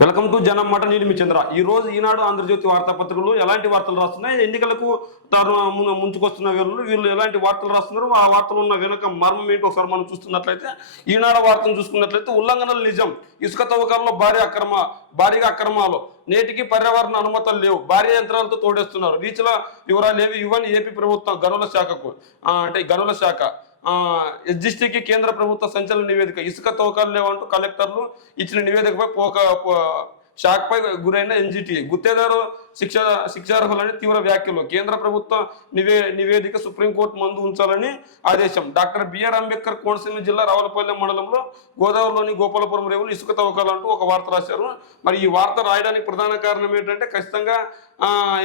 Welcome to జనం మాట. నేను మీ చంద్ర. ఈ రోజు ఈనాడు ఆంధ్రజ్యోతి వార్తాపత్రికలు ఎలాంటి వార్తలు రాస్తున్నాయి, ఎన్నికలకు ముంచుకొస్తున్న వీళ్ళు ఎలాంటి వార్తలు రాస్తున్నారు, ఆ వార్తలు ఉన్న వెనుక మర్మం ఏంటి ఒకసారి మనం చూస్తున్నట్లయితే, ఈనాడు వార్తను చూసుకున్నట్లయితే ఉల్లంఘనలు నిజం, ఇసుక తవ్వకాల్లో భారీగా అక్రమాలు, నేటికి పర్యావరణ అనుమతులు లేవు, భారీ యంత్రాలతో తోడేస్తున్నారు, రీచ్ల వివరాలు ఏవి ఇవ్వని ఏపీ ప్రభుత్వం గనుల శాఖ ఎస్జిస్టీకి కేంద్ర ప్రభుత్వ సంచలన నివేదిక, ఇసుక తవ్వకాలు లేవంటూ కలెక్టర్లు ఇచ్చిన నివేదికపై షాక్పై గురైన ఎన్జిటి, గుత్తేదారు శిక్షార్హులని తీవ్ర వ్యాఖ్యలు, కేంద్ర ప్రభుత్వ నివేదిక సుప్రీంకోర్టు ముందు ఉంచాలని ఆదేశం. డాక్టర్ బిఆర్ అంబేద్కర్ కోనసీమ జిల్లా రావులపల్లి మండలంలో గోదావరిలోని గోపాలపురం రేవులు ఇసుక తవ్వకాలంటూ ఒక వార్త రాశారు. మరి ఈ వార్త రాయడానికి ప్రధాన కారణం ఏంటంటే, ఖచ్చితంగా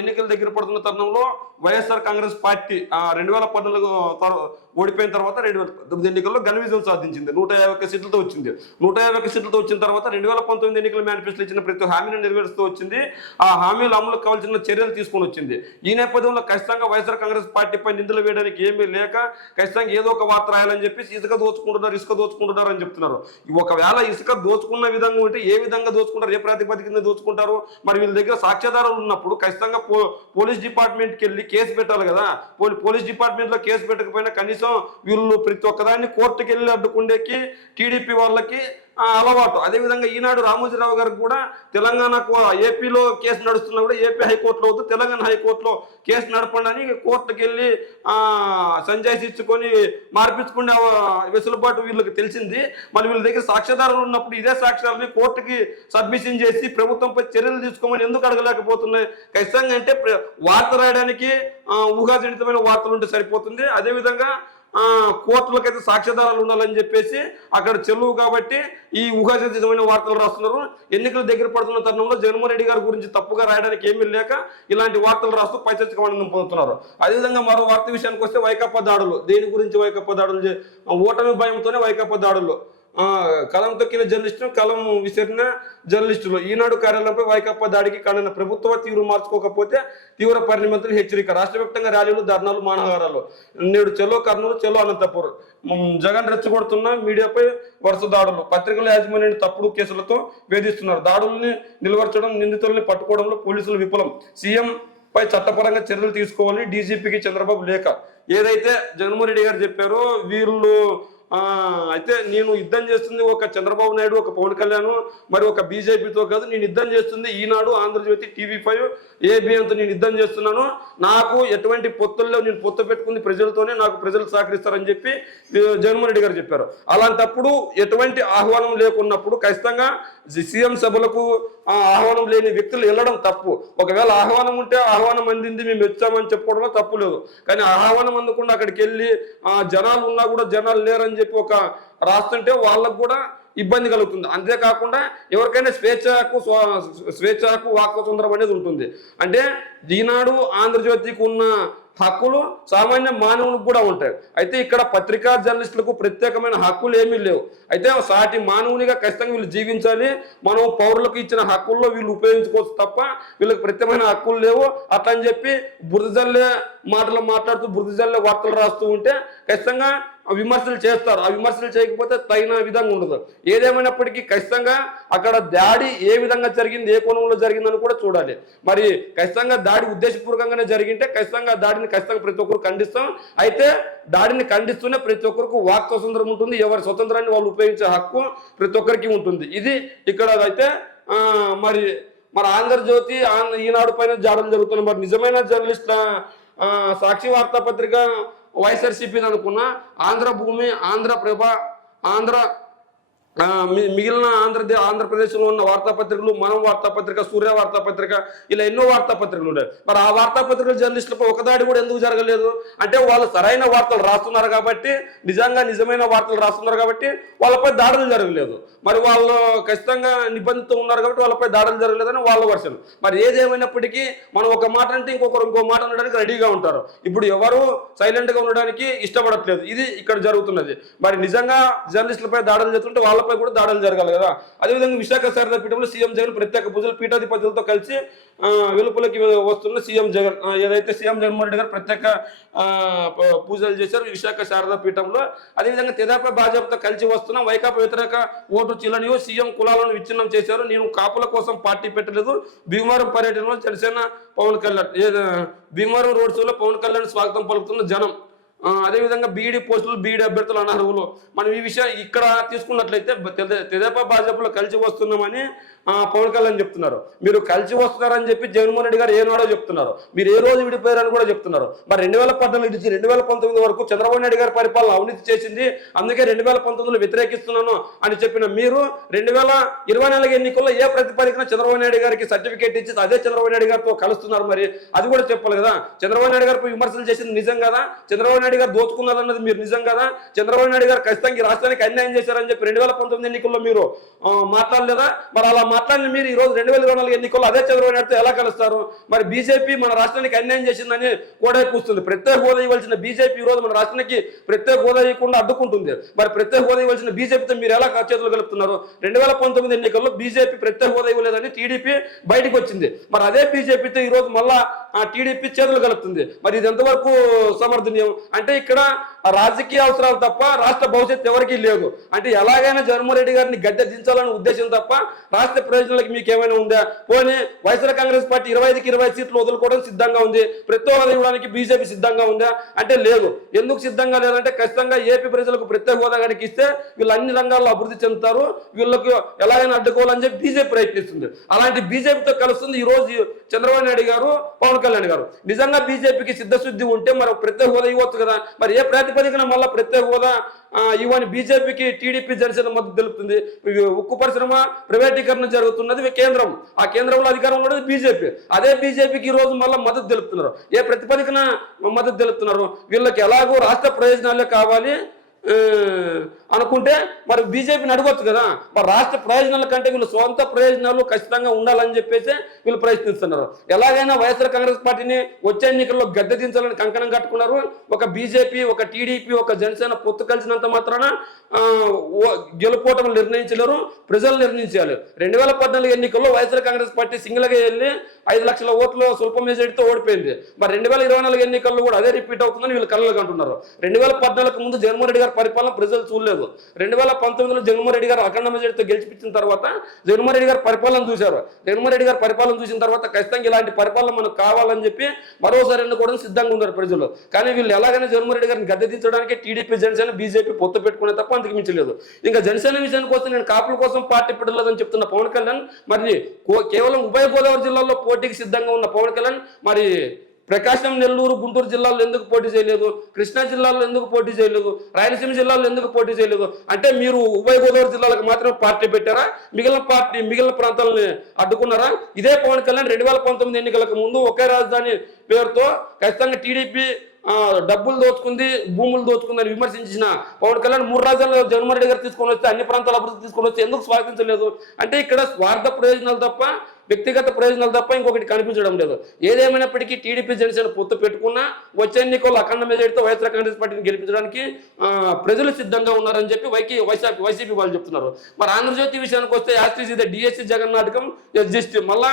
ఎన్నికలు దగ్గర పడుతున్న తరుణంలో వైఎస్ఆర్ కాంగ్రెస్ పార్టీ 2014 ఓడిపోయిన తర్వాత 2019 ఎన్నికల్లో ఘన విజయం సాధించింది. 151 సీట్లతో వచ్చింది. 151 సీట్లతో వచ్చిన తర్వాత 2019 ఎన్నికల మేనిఫెస్టో ఇచ్చిన ప్రతి హామీని నెరవేరుస్తూ వచ్చింది. ఆ హామీల అమలుకు కావాల్సిన చర్యలు తీసుకొని వచ్చింది. ఈ నేపథ్యంలో ఖచ్చితంగా వైఎస్ఆర్ కాంగ్రెస్ పార్టీపై నిందలు వేయడానికి ఏమీ లేక ఖచ్చితంగా ఏదో ఒక వార్త రాయాలని చెప్పేసి ఇసుక దోచుకుంటున్నారు అని చెప్తున్నారు. ఒకవేళ ఇసుక దోచుకున్న విధంగా ఉంటే ఏ విధంగా దోచుకుంటారు, ఏ ప్రాతిపదికన దోచుకుంటారు? మరి వీళ్ళ దగ్గర సాక్ష్యాధారాలు ఉన్నప్పుడు ఖచ్చితంగా పోలీస్ డిపార్ట్మెంట్కి వెళ్ళి కేసు పెట్టాలి కదా. పోలీస్ డిపార్ట్మెంట్ లో కేసు పెట్టకపోయినా కనీసం వీళ్ళు ప్రతి ఒక్కదాన్ని కోర్టుకి వెళ్ళి అడ్డుకుండేకి టీడీపీ వాళ్ళకి అలవాటు. అదేవిధంగా ఈనాడు రామోజీరావు గారికి కూడా తెలంగాణకు ఏపీలో కేసు నడుస్తున్నా కూడా ఏపీ హైకోర్టులో వద్దు, తెలంగాణ హైకోర్టులో కేసు నడపండి అని కోర్టుకి వెళ్ళి సంజాయిషి ఇచ్చుకొని మార్పించుకునే వెసులుబాటు వీళ్ళకి తెలిసింది. మరి వీళ్ళ దగ్గర సాక్ష్యాధారాలు ఉన్నప్పుడు ఇదే సాక్ష్యాలని కోర్టుకి సబ్మిషన్ చేసి ప్రభుత్వంపై చర్యలు తీసుకోమని ఎందుకు అడగలేకపోతున్నాయి? ఖచ్చితంగా అంటే వార్త రాయడానికి ఊహాజనితమైన వార్తలు ఉంటే సరిపోతుంది. అదేవిధంగా కోర్టులకైతే సాక్ష్యాధారాలు ఉండాలని చెప్పేసి అక్కడ చెల్లువు కాబట్టి ఈ ఊహాజనితమైన వార్తలు రాస్తున్నారు. ఎన్నికలు దగ్గర పడుతున్న తరుణంలో జగన్మోహన్ రెడ్డి గారి గురించి తప్పుగా రాయడానికి ఏమీ లేక ఇలాంటి వార్తలు రాస్తూ పైచర్చకు ఆనందం పొందుతున్నారు. అదేవిధంగా మరో వార్త విషయానికి వస్తే వైకాపా దాడులు. దేని గురించి వైకాపా దాడులు? ఓటమి భయంతోనే వైకాపా దాడులు. కలం తొక్కిన జర్నలిస్టులు, కలం విసిరిన జర్నలిస్టులు. ఈనాడు కార్యాలయంపై వైకాపా దాడికి కారణమైన ప్రభుత్వ తీరు మార్చుకోకపోతే తీవ్ర పరిణామాలు హెచ్చరిక. రాష్ట్ర వ్యాప్తంగా ర్యాలీలు, ధర్నాలు, మానహారాలు. నేడు చెలో కర్నూలు, చెలో అనంతపురం. జగన్ రెచ్చగొడుతున్న మీడియాపై వరుస దాడులు. పత్రికల యాజమాన్యాన్ని తప్పుడు కేసులతో వేధిస్తున్నారు. దాడుల్ని నిలువర్చడం, నిందితుల్ని పట్టుకోవడంలో పోలీసులు విఫలం. సీఎం పై చట్టపరంగా చర్యలు తీసుకోవాలి. డీజీపీకి చంద్రబాబు లేఖ. ఏదైతే జగన్మోహన్ రెడ్డి గారు చెప్పారో వీళ్ళు అయితే నేను యుద్ధం చేస్తుంది ఒక చంద్రబాబు నాయుడు, ఒక పవన్ కళ్యాణ్, మరి ఒక బీజేపీతో కాదు. నేను యుద్ధం చేస్తుంది ఈనాడు, ఆంధ్రజ్యోతి, టీవీ5, ఏబిఎన్తో నేను యుద్ధం చేస్తున్నాను. నాకు ఎటువంటి పొత్తుల్లో నేను పొత్తు పెట్టుకుంది ప్రజలతోనే, నాకు ప్రజలు సహకరిస్తారని చెప్పి జగన్మోహన్ రెడ్డి గారు చెప్పారు. అలాంటప్పుడు ఎటువంటి ఆహ్వానం లేకున్నప్పుడు ఖచ్చితంగా సీఎం సభలకు ఆహ్వానం లేని వ్యక్తులు వెళ్ళడం తప్పు. ఒకవేళ ఆహ్వానం ఉంటే ఆహ్వానం అందింది మేము వచ్చామని చెప్పుకోవడంలో తప్పు లేదు. కానీ ఆహ్వానం అందకుండా అక్కడికి వెళ్ళి జనాలు ఉన్నా కూడా జనాలు లేరని చెప్పి ఒక రాస్తుంటే వాళ్ళకు కూడా ఇబ్బంది కలుగుతుంది. అంతేకాకుండా ఎవరికైనా స్వేచ్ఛకు వాక్ స్వాతంత్రం అనేది ఉంటుంది. అంటే ఈనాడు, ఆంధ్రజ్యోతికి ఉన్న హక్కులు సామాన్య మానవునికి కూడా ఉంటాయి. అయితే ఇక్కడ పత్రికా జర్నలిస్టులకు ప్రత్యేకమైన హక్కులు ఏమీ లేవు. అయితే సాటి మానవునిగా ఖచ్చితంగా వీళ్ళు జీవించాలి. మనం పౌరులకు ఇచ్చిన హక్కుల్లో వీళ్ళు ఉపయోగించుకోవచ్చు తప్ప వీళ్ళకి ప్రత్యేకమైన హక్కులు లేవు. అట్లా అని చెప్పి బురదజల్లే మాటలు మాట్లాడుతూ బురదజల్లే వార్తలు రాస్తూ ఉంటే ఖచ్చితంగా విమర్శలు చేస్తారు. ఆ విమర్శలు చేయకపోతే తగిన విధంగా ఉండదు. ఏదేమైనప్పటికీ ఖచ్చితంగా అక్కడ దాడి ఏ విధంగా జరిగింది, ఏ కోణంలో జరిగిందని కూడా చూడాలి. మరి ఖచ్చితంగా దాడి ఉద్దేశపూర్వకంగానే జరిగింటే ఖచ్చితంగా దాడిని ఖచ్చితంగా ప్రతి ఒక్కరు ఖండిస్తాం. అయితే దాడిని ఖండిస్తూనే ప్రతి ఒక్కరికి వాక్ స్వతంత్రం ఉంటుంది. ఎవరి స్వతంత్రాన్ని వాళ్ళు ఉపయోగించే హక్కు ప్రతి ఒక్కరికి ఉంటుంది. ఇది ఇక్కడ అయితే మరి ఆంధ్రజ్యోతి, ఈనాడు పైన దాడులు జరుగుతున్నాయి. మరి నిజమైన జర్నలిస్టుల సాక్షి వార్తాపత్రిక వైఎస్ఆర్సీపీ అనుకున్న ఆంధ్రభూమి, ఆంధ్రప్రభ, మిగిలిన ఆంధ్రప్రదేశ్లో ఉన్న వార్తాపత్రికలు, మనం వార్తాపత్రిక, సూర్య వార్తాపత్రిక, ఇలా ఎన్నో వార్తాపత్రికలు ఉన్నాయి. మరి ఆ వార్తాపత్రికల జర్నలిస్టులపై ఒక దాడి కూడా ఎందుకు జరగలేదు? అంటే వాళ్ళు సరైన వార్తలు రాస్తున్నారు కాబట్టి, నిజమైన వార్తలు రాస్తున్నారు కాబట్టి వాళ్ళపై దాడులు జరగలేదు. మరి వాళ్ళు ఖచ్చితంగా నిబంధనతో ఉన్నారు కాబట్టి వాళ్ళపై దాడులు జరగలేదని వాళ్ళ వర్షన్. మరి ఏదేమైనప్పటికీ మనం ఒక మాట అంటే ఇంకో మాట ఉండడానికి రెడీగా ఉంటారు. ఇప్పుడు ఎవరు సైలెంట్గా ఉండడానికి ఇష్టపడట్లేదు. ఇది ఇక్కడ జరుగుతున్నది. మరి నిజంగా జర్నలిస్టులపై దాడులు చేస్తుంటే వాళ్ళపై వాళ్ళపై కూడా దాడులు జరగాలి కదా. అదేవిధంగా విశాఖ శారదా పీఠంలో సీఎం జగన్ ప్రత్యేక పూజలు పీఠాధిపతులతో కలిసి వెలుపలకి వస్తున్న సీఎం జగన్, ఏదైతే సీఎం జగన్మోహన్ రెడ్డి గారు ప్రత్యేక పూజలు చేశారు విశాఖ శారదా పీఠంలో. అదేవిధంగా తెదేపా భాజపాతో కలిసి వస్తున్న వైకాపా వ్యతిరేక ఓటు చీలనియో సీఎం కులాలను విచ్ఛిన్నం చేశారు. నేను కాపుల కోసం పార్టీ పెట్టలేదు. భీమవరం పర్యటనలో జనసేన పవన్ కళ్యాణ్, భీమవరం రోడ్ షోలో పవన్ కళ్యాణ్ స్వాగతం పలుకుతున్న జనం. అదేవిధంగా బీఈడీ పోస్టులు బీఈడీ అభ్యర్థులు అనర్హులు. మనం ఈ విషయం ఇక్కడ తీసుకున్నట్లయితే తెదేపా భాజపాలో కలిసి వస్తున్నామని పవన్ కళ్యాణ్ చెప్తున్నారు. మీరు కలిసి వస్తున్నారని చెప్పి జగన్మోహన్ రెడ్డి గారు ఏనాడో చెప్తున్నారు. మీరు ఏ రోజు విడిపోయారని కూడా చెప్తున్నారు. మరి 2014 నుంచి 2019 వరకు చంద్రబాబు నాయుడు గారి పరిపాలన అవినీతి చేసింది, అందుకే 2019లో వ్యతిరేకిస్తున్నాను అని చెప్పిన మీరు 2024 ఎన్నికల్లో ఏ ప్రతిపాదికన చంద్రబాబు నాయుడు గారికి సర్టిఫికేట్ ఇచ్చి అదే చంద్రబాబు నాయుడు గారితో కలుస్తున్నారు. మరి అది కూడా చెప్పాలి కదా. చంద్రబాబు నాయుడు గారిపై విమర్శలు చేసింది నిజం కదా, చంద్రబాబు నాయుడు గారు దోచుకున్నారన్నది మీరు నిజం కదా, చంద్రబాబు నాయుడు గారు ఖచ్చితంగా ఈ రాష్ట్రానికి అన్యాయం చేశారని చెప్పి 2019 ఎన్నికల్లో మీరు మాట్లాడలేదా? మరి అలా మాట్లాడిన మీరు ఈ రోజు 2024 ఎన్నికల్లో అదే చంద్రబాబు నాయుడుతో ఎలా కలుస్తారు? మరి బీజేపీ మన రాష్ట్రానికి అన్యాయం చేసిందని కూడా కూస్తుంది. ప్రత్యేక హోదా ఇవ్వాల్సిన బీజేపీ ఈ రోజు మన రాష్ట్రానికి ప్రత్యేక హోదా ఇవ్వకుండా అడ్డుకుంటుంది. మరి ప్రత్యేక హోదా ఇవ్వాల్సిన బీజేపీతో మీరు ఎలా చేతులు కలుపుతున్నారు? 2019 ఎన్నికల్లో బీజేపీ ప్రత్యేక హోదా ఇవ్వలేదని టీడీపీ బయటకు వచ్చింది. మరి అదే బీజేపీతో ఈ రోజు మళ్ళా టీడీపీ చేతులు కలుపుతుంది. మరి ఇది ఎంతవరకు సమర్థనీయం? అంటే ఇక్కడ రాజకీయ అవసరాలు తప్ప రాష్ట్ర భవిష్యత్తు ఎవరికీ లేదు. అంటే ఎలాగైనా జగన్మోహన్ రెడ్డి గారిని గద్దె దించాలనే ఉద్దేశం తప్ప రాష్ట్ర ప్రయోజనాలకు మీకు ఏమైనా ఉందా? పోనీ వైఎస్ఆర్ కాంగ్రెస్ పార్టీ 25కి 20 సీట్లు వదులుకోవడం సిద్ధంగా ఉంది, ప్రత్యేక హోదా ఇవ్వడానికి బీజేపీ సిద్ధంగా ఉందా? అంటే లేదు. ఎందుకు సిద్ధంగా లేదంటే ఖచ్చితంగా ఏపీ ప్రజలకు ప్రత్యేక హోదా గారికి ఇస్తే వీళ్ళు అన్ని రంగాల్లో అభివృద్ధి చెందుతారు, వీళ్ళకు ఎలాగైనా అడ్డుకోవాలని చెప్పి బీజేపీ ప్రయత్నిస్తుంది. అలాంటి బీజేపీతో కలుస్తుంది ఈ రోజు చంద్రబాబు నాయుడు గారు, పవన్ కళ్యాణ్ గారు. నిజంగా బీజేపీకి సిద్ధశుద్ధి ఉంటే మరి ప్రత్యేక హోదా ఇవ్వచ్చు కదా. మరి ఏ ప్రాతిపదికన మళ్ళీ ప్రత్యేక హోదా ఇవన్నీ బీజేపీకి టీడీపీ జనసేన మద్దతు తెలుపుతుంది? ఉక్కు పరిశ్రమ ప్రైవేటీకరణ జరుగుతున్నది కేంద్రం, ఆ కేంద్రంలో అధికారంలో ఉన్నది బీజేపీ. అదే బీజేపీకి ఈ రోజు మళ్ళీ మద్దతు తెలుపుతున్నారు. ఏ ప్రతిపాదికన మద్దతు తెలుపుతున్నారు? వీళ్ళకి ఎలాగో రాష్ట్ర ప్రయోజనాలే కావాలి అనుకుంటే మరి బీజేపీని అడగొచ్చు కదా. మరి రాష్ట్ర ప్రయోజనాల కంటే వీళ్ళు సొంత ప్రయోజనాలు ఖచ్చితంగా ఉండాలని చెప్పేసి వీళ్ళు ప్రయత్నిస్తున్నారు. ఎలాగైనా వైఎస్ఆర్ కాంగ్రెస్ పార్టీని వచ్చే ఎన్నికల్లో గద్దె దించాలని కంకణం కట్టుకున్నారు. ఒక బీజేపీ, ఒక టీడీపీ, ఒక జనసేన పొత్తు కలిసినంత మాత్రాన గెలుపోవటం నిర్ణయించలేరు, ప్రజలు నిర్ణయించాలి. 2014 ఎన్నికల్లో వైఎస్ఆర్ కాంగ్రెస్ పార్టీ సింగిల్గా వెళ్ళి 5 లక్షల ఓట్లు స్వల్ప మెజారిటీతో ఓడిపోయింది. మరి 2024 ఎన్నికల్లో కూడా అదే రిపీట్ అవుతుందని వీళ్ళు కళ్ళకు అంటున్నారు. 2014 ముందు జగన్మోహన్ రెడ్డి గారి పరిపాలన ప్రజలు చూడలేదు. 2019లో జగన్మోహన్ రెడ్డి గారు అఖండ మెజారిటీతో గెలిపించిన తర్వాత జగన్మోహన్ రెడ్డి గారి పరిపాలన చూశారు. జగన్మోహన్ రెడ్డి గారి పరిపాలన చూసిన తర్వాత ఖచ్చితంగా ఇలాంటి పరిపాలన మనకు కావాలని చెప్పి మరోసారి ఎన్నుకోవడం సిద్ధంగా ఉన్నారు ప్రజలు. కానీ వీళ్ళు ఎలాగైనా జగన్మోహన్ రెడ్డి గారిని గద్దె దించడానికి టీడీపీ, జనసేన, బీజేపీ పొత్తు పెట్టుకునే తప్ప అంతకు మించలేదు. ఇంకా జనసేన విషయానికి వస్తే నేను కాపుల కోసం పార్టీ పెట్టలేదని చెప్తున్న పవన్ కళ్యాణ్ మరి కేవలం ఉభయ గోదావరి జిల్లాలో పోటీకి సిద్ధంగా ఉన్న పవన్ కళ్యాణ్ మరి ప్రకాశం, నెల్లూరు, గుంటూరు జిల్లాలో ఎందుకు పోటీ చేయలేదు? కృష్ణా జిల్లాలో ఎందుకు పోటీ చేయలేదు? రాయలసీమ జిల్లాలో ఎందుకు పోటీ చేయలేదు? అంటే మీరు ఉభయ గోదావరి జిల్లాలకు మాత్రమే పార్టీ పెట్టారా? మిగిలిన ప్రాంతాలని అడ్డుకున్నారా? ఇదే పవన్ కళ్యాణ్ 2019 ఎన్నికలకు ముందు ఒకే రాజధాని పేరుతో ఖచ్చితంగా టీడీపీ డబ్బులు దోచుకుంది, భూములు దోచుకుందని విమర్శించిన పవన్ కళ్యాణ్ 3 రాజ్యాల్లో జగన్మోహన్ రెడ్డి గారు తీసుకొని వస్తే అన్ని ప్రాంతాల అభివృద్ధి తీసుకొని వస్తే ఎందుకు స్వాగతించలేదు? అంటే ఇక్కడ స్వార్థ ప్రయోజనాలు తప్ప, వ్యక్తిగత ప్రయోజనాలు తప్ప ఇంకొకటి కనిపించడం లేదు. ఏదేమైనప్పటికీ టీడీపీ, జనసేన పొత్తు పెట్టుకున్నా వచ్చే ఎన్నికల్లో అఖండ మెజారిటీతో వైఎస్ఆర్ కాంగ్రెస్ పార్టీని గెలిపించడానికి ప్రజలు సిద్ధంగా ఉన్నారని చెప్పి వైసీపీ వాళ్ళు చెప్తున్నారు. మరి ఆంధ్రజ్యోతి విషయానికి వస్తే యాస్ట్రీస్ ఇదే డిఎస్సీ జగన్ నాటకం జస్ట్ మళ్ళా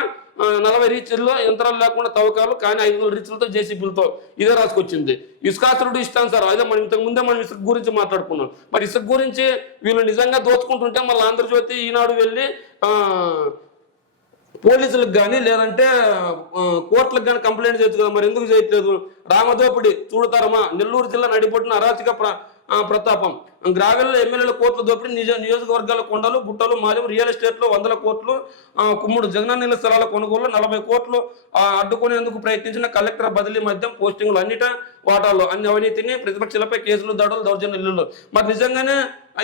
40 రీచ్ల్లో యంత్రాలు లేకుండా తవ్వకాలు, కానీ 500 రీచ్లతో జేసీబీలతో ఇదే రాసుకొచ్చింది. ఇసుకాసురుడు ఇష్టానుసారం. అదే మనం ఇంతకు ముందే మనం ఇసుక గురించి మాట్లాడుకున్నాం. మరి ఇసుక గురించి వీళ్ళు నిజంగా దోచుకుంటుంటే మళ్ళీ ఆంధ్రజ్యోతి, ఈనాడు వెళ్ళి పోలీసులకు కానీ లేదంటే కోర్టులకు కానీ కంప్లైంట్ చేయొచ్చు కదా. మరి ఎందుకు చేయట్లేదు? రామదోపిడి చూడతారమ్మా, నెల్లూరు జిల్లా నడిపొట్టిన అరాచక ప్రతాపం, గ్రావెల్లో ఎమ్మెల్యేల కోట్ల దోపిడీ, నియోజకవర్గాల కొండలు, గుట్టలు, మాల్యం, రియల్ ఎస్టేట్లో 100 కోట్లు కుమ్ముడు, జగనన్న స్థలాల కొనుగోలు 40 కోట్లు అడ్డుకునేందుకు ప్రయత్నించిన కలెక్టర్ బదిలీ, మద్యం, పోస్టింగ్లు అన్నిట వాటాలు, అన్ని అవినీతిని, ప్రతిపక్షలపై కేసులు, దాడులు, దౌర్జన్యాలు. మరి నిజంగానే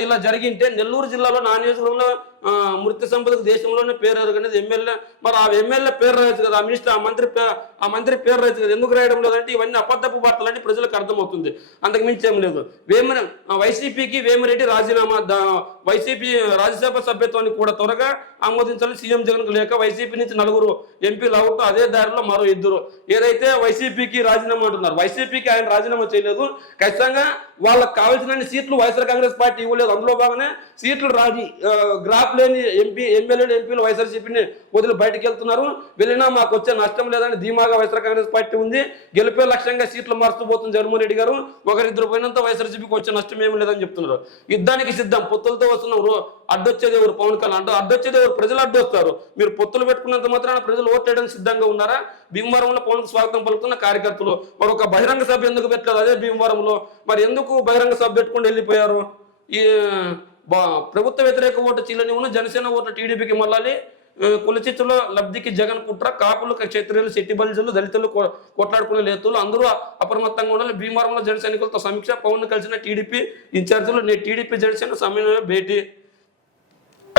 ఇలా జరిగింటే నెల్లూరు జిల్లాలో నా నియోజకవర్గంలో మృత్యు సంపదకు దేశంలోనే పేరు ఎరగనేది ఎమ్మెల్యే. మరి ఆ ఎమ్మెల్యే పేరు రాయొచ్చు కదా, ఆ మినిస్టర్, ఆ మంత్రి పేరు రాయొచ్చు కదా. ఎందుకు రాయడం లేదంటే ఇవన్నీ అబద్ధపు వార్తలంటే ప్రజలకు అర్థమవుతుంది. అంతకు మించి ఏం లేదు. వైసీపీకి వేమిరెడ్డి రాజీనామా, వైసీపీ రాజ్యసభ సభ్యత్వాన్ని కూడా త్వరగా ఆమోదించాలని సీఎం జగన్కు లేక వైసీపీ నుంచి 4 ఎంపీలు అవుట్, అదే దారిలో మరో 2. ఏదైతే వైసీపీకి రాజీనామా అంటున్నారు, వైసీపీకి ఆయన రాజీనామా చేయలేదు. ఖచ్చితంగా వాళ్ళకి కావాల్సిన సీట్లు వైఎస్ఆర్ కాంగ్రెస్ పార్టీ ఇవ్వలేదు. అందులో భాగంగానే సీట్లు రాజీ గ్రాఫ్ లేని ఎమ్మెల్యేలు ఎంపీలు వైఎస్ఆర్సీపీని వదిలి బయటకు వెళ్తున్నారు. వెళ్ళినా మాకు వచ్చే నష్టం లేదని ధీమాగా వైఎస్ఆర్ కాంగ్రెస్ పార్టీ ఉంది. గెలిపే లక్ష్యంగా సీట్లు మారుస్తూ పోతుంది జగన్మోహన్ రెడ్డి గారు. ఒకరిద్దరు పోయినంత వైఎస్ఆర్సీపీకి వచ్చే నష్టం ఏమి లేదని చెప్తున్నారు. యుద్ధానికి సిద్ధం, పొత్తులతో వస్తున్నాం. అడ్డొచ్చేది ఎవరు? పవన్ కళ్యాణ్. అంటే అడ్డొచ్చేది ఎవరు? ప్రజలు అడ్డొస్తారు. మీరు పొత్తులు పెట్టుకున్నంత మాత్రాన ప్రజలు ఓట్లేయడానికి సిద్ధంగా ఉన్నారా? భీమవరంలో పవన్ స్వాగతం పలుకుతున్న కార్యకర్తలు మరొక బహిరంగ సభ ఎందుకు పెట్టలేదు? అదే భీమవరంలో మరి ఎందుకు బహిరంగ సభ పెట్టుకుని వెళ్ళిపోయారు? ఈ ప్రభుత్వ వ్యతిరేక ఓటు చీలని ఉన్న జనసేన ఓటు టీడీపీకి మళ్ళీ కులచిత్తులో లబ్ధికి జగన్ కుట్ర, కాపులు క్షత్రియులు శెట్టి బలిజులు దళితులు కొట్లాడుకునే లేతులు అందరూ అప్రమత్తంగా ఉండాలి. భీమవరంలో జన సైనికులతో సమీక్ష, పవన్ కలిసిన టీడీపీ ఇన్ఛార్జీలు టీడీపీ జనసేన సమన్వయ భేటీ.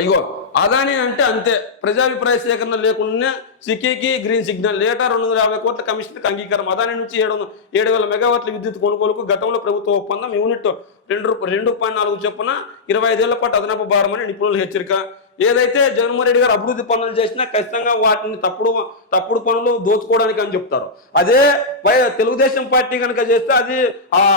అయ్యో అదాని అంటే అంతే, ప్రజాభిప్రాయ సేకరణ లేకుండా సిక్కీకి గ్రీన్ సిగ్నల్ లేటా 250 కోట్ల కమిషన్కి అంగీకారం. అదాని నుంచి 7,000 మెగావాట్ల విద్యుత్ కొనుగోలుకు గతంలో ప్రభుత్వ ఒప్పందం. యూనిట్ 2.4 చొప్పున 25 ఏళ్ల పాటు అదనపు భారం అని నిపుణుల హెచ్చరిక. ఏదైతే జగన్మోహన్ రెడ్డి గారు అభివృద్ధి పనులు చేసినా ఖచ్చితంగా వాటిని తప్పుడు పనులు దోచుకోవడానికి అని చెప్తారు. అదే తెలుగుదేశం పార్టీ కనుక చేస్తే అది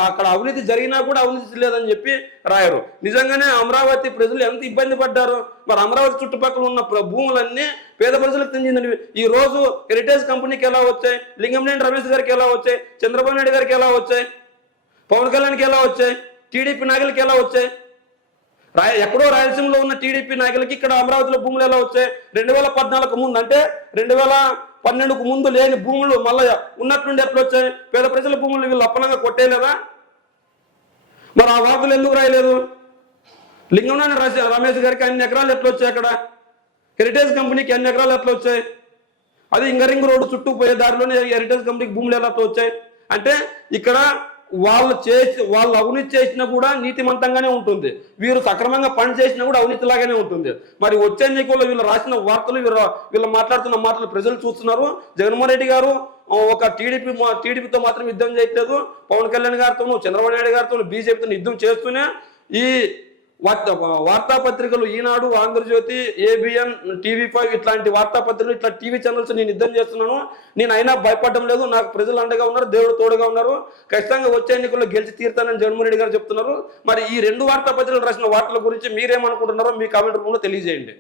అక్కడ అవినీతి జరిగినా కూడా అవినీతి లేదని చెప్పి రాయరు. నిజంగానే అమరావతి ప్రజలు ఎంత ఇబ్బంది పడ్డారు. మరి అమరావతి చుట్టుపక్కల ఉన్న భూములన్నీ పేద ప్రజలకు చెందినవి. ఈ రోజు హెరిటేజ్ కంపెనీకి ఎలా వచ్చాయి? లింగంనేని రమేష్ గారికి ఎలా వచ్చాయి? చంద్రబాబు నాయుడు గారికి ఎలా వచ్చాయి? పవన్ కళ్యాణ్కి ఎలా వచ్చాయి? టీడీపీ నాయకులకి ఎలా వచ్చాయి? ఎక్కడో రాయలసీమలో ఉన్న టీడీపీ నాయకులకి ఇక్కడ అమరావతిలో భూములు ఎలా వచ్చాయి? 2014 ముందు, అంటే 2012కు ముందు లేని భూములు మళ్ళీ ఉన్నట్టుండి ఎట్లా వచ్చాయి? పేద ప్రజల భూములు వీళ్ళు అప్పలంగా కొట్టేయలేదా? మరి ఆ వాకులు ఎందుకు రాయలేదు? లింగంనేని రమేష్ గారికి అన్ని ఎకరాలు ఎట్లా వచ్చాయి? అక్కడ హెరిటేజ్ కంపెనీకి అన్ని ఎకరాలు ఎట్లా వచ్చాయి? అది ఇంగరింగ్ రోడ్డు చుట్టూ పోయే దారిలోనే హెరిటేజ్ కంపెనీకి భూములు ఎలా వచ్చాయి? అంటే ఇక్కడ వాళ్ళు అవినీతి చేసినా కూడా నీతిమంతంగానే ఉంటుంది, వీరు సక్రమంగా పని చేసినా కూడా అవినీతిలాగానే ఉంటుంది. మరి వచ్చే ఎన్నికల్లో వీళ్ళు రాసిన వార్తలు, వీళ్ళు మాట్లాడుతున్న మాటలు ప్రజలు చూస్తున్నారు. జగన్మోహన్ రెడ్డి గారు ఒక టీడీపీతో మాత్రం యుద్ధం చేయట్లేదు, పవన్ కళ్యాణ్ గారితోనూ చంద్రబాబు నాయుడు గారితో బీజేపీతో యుద్ధం చేస్తూనే ఈ వార్తాపత్రికలు ఈనాడు, ఆంధ్రజ్యోతి, ఏబిఎన్, TV5 ఇట్లాంటి వార్తాపత్రికలు, ఇట్లా టీవీ ఛానల్స్ నేను యుద్ధం చేస్తున్నాను. నేను అయినా భయపడడం లేదు. నాకు ప్రజలు అండగా ఉన్నారు, దేవుడు తోడుగా ఉన్నారు. ఖచ్చితంగా వచ్చే ఎన్నికల్లో గెలిచి తీరుతానని జగన్మోహన్ రెడ్డి గారు చెప్తున్నారు. మరి ఈ 2 వార్తాపత్రికలు రాసిన వార్తల గురించి మీరేమనుకుంటున్నారో మీ కామెంట్ రూపంలో తెలియజేయండి.